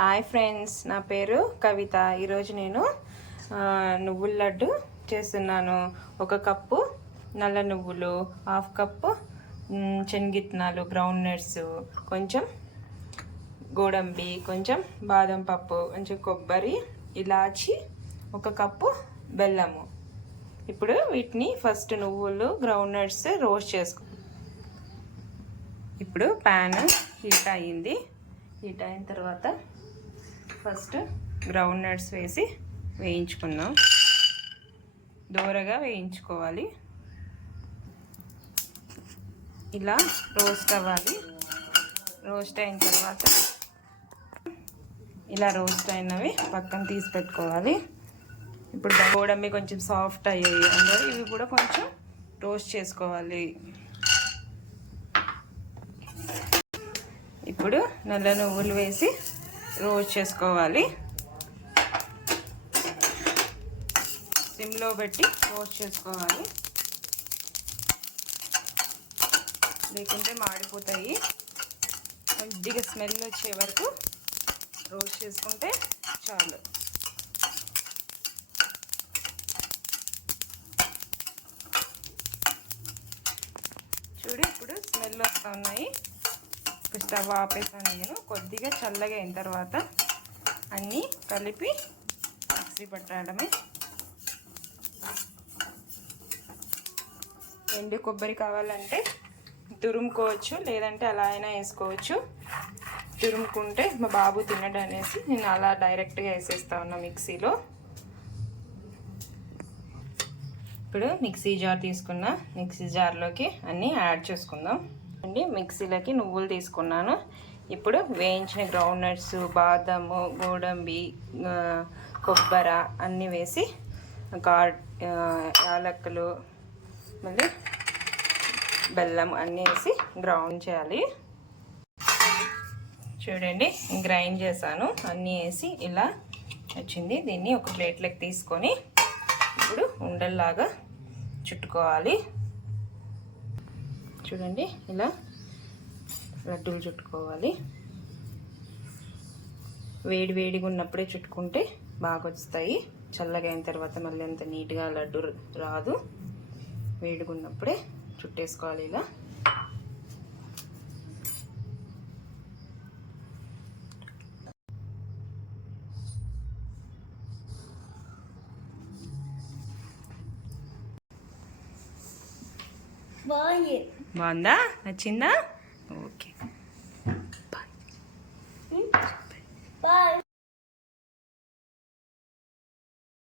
Hi friends, నా పేరు కవిత. ఈరోజు నేను నువ్వుల లడ్డు చేస్తున్నాను. 1 కప్పు నల్ల నువ్వులు, 1/2 కప్పు శనగిత్తనాలు, గ్రౌండ్ నట్స్, కొంచెం గోడంబి, కొంచెం బాదం పప్పు, కొంచెం కొబ్బరి, ఇలాచి, 1 కప్పు బెల్లము. ఇప్పుడు వీటిని ఫస్ట్ నువ్వులు, గ్రౌండ్ నట్స్ రోస్ట్ చేసుకో. ఇప్పుడు ప్యాన్ హీట్ అయ్యింది. హీట్ అయిన తర్వాత ఫస్ట్ గ్రౌండ్ నట్స్ వేసి వేయించుకుందాం. దోరగా వేయించుకోవాలి. ఇలా రోస్ట్ అవ్వాలి. రోస్ట్ అయిన తర్వాత ఇలా రోస్ట్ అయినవి పక్కన తీసి పెట్టుకోవాలి. ఇప్పుడు గోడంబి కొంచెం సాఫ్ట్ అయ్యాయి, అందులో ఇవి కూడా కొంచెం రోస్ట్ చేసుకోవాలి. ఇప్పుడు నల్ల నువ్వులు వేసి రోస్ట్ చేసుకోవాలి. సిమ్లో పెట్టి రోస్ట్ చేసుకోవాలి, లేకుంటే మాడిపోతాయి. కొద్దిగా స్మెల్ వచ్చే వరకు రోస్ట్ చేసుకుంటే చాలు. చూడు, ఇప్పుడు స్మెల్ వస్తూ ఉన్నాయి. స్టవ్ ఆపేసాను నేను. కొద్దిగా చల్లగా అయిన తర్వాత అన్నీ కలిపి మిక్సీ పట్టడమే. ఎండు కొబ్బరి కావాలంటే తురుముకోవచ్చు, లేదంటే అలా అయినా వేసుకోవచ్చు. తురుముకుంటే మా బాబు తినడు అనేసి నేను అలా డైరెక్ట్గా వేసేస్తా ఉన్నా మిక్సీలో. ఇప్పుడు మిక్సీ జార్ తీసుకున్న, మిక్సీ జార్లోకి అన్నీ యాడ్ చేసుకుందాం అండి. మిక్సీలోకి నువ్వులు తీసుకున్నాను. ఇప్పుడు వేయించిన గ్రౌండ్ నట్స్, బాదము, గోడంబి, కొబ్బరి అన్నీ వేసి యాలక్కులు, మళ్ళీ బెల్లం అన్నీ వేసి గ్రైండ్ చేయాలి. చూడండి, గ్రైండ్ చేశాను. అన్నీ వేసి ఇలా వచ్చింది. దీన్ని ఒక ప్లేట్లోకి తీసుకొని ఇప్పుడు ఉండల్లాగా చుట్టుకోవాలి. చూడండి, ఇలా లడ్డూలు చుట్టుకోవాలి. వేడి వేడిగా ఉన్నప్పుడే చుట్టుకుంటే బాగా వస్తాయి. చల్లగా అయిన తర్వాత మళ్ళీ అంత నీట్గా లడ్డు రాదు. వేడిగా ఉన్నప్పుడే చుట్టేసుకోవాలి. ఇలా బాగుందా? నచ్చిందా?